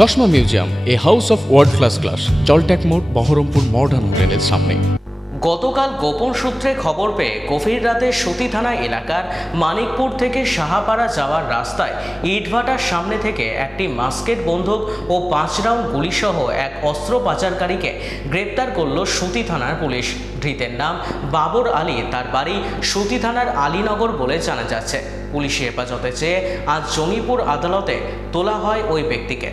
চশমা museum, a house of world class, জলট্যাক মোড়, বহরমপুর মডার্ন হোটেলের সামনে। গতকাল গোপন সূত্রে খবর পেয়ে গভীর রাতে সতী থানা এলাকার মানিকপুর থেকে সাহাপাড়া যাওয়ার রাস্তায় ইটভাটার সামনে থেকে একটি মাস্কেট বন্দুক ও 5 রাউন্ড গুলিসহ এক অস্ত্র পাচারকারীকে গ্রেপ্তার করল সতী থানার পুলিশ। ধৃতের নাম বাবর আলী, তার বাড়ি সতী থানার আলীনগর বলে জানা যাচ্ছে। পুলিশি হেফাজতে চেয়ে আজ জঙ্গিপুর আদালতে তোলা হয় ওই ব্যক্তিকে।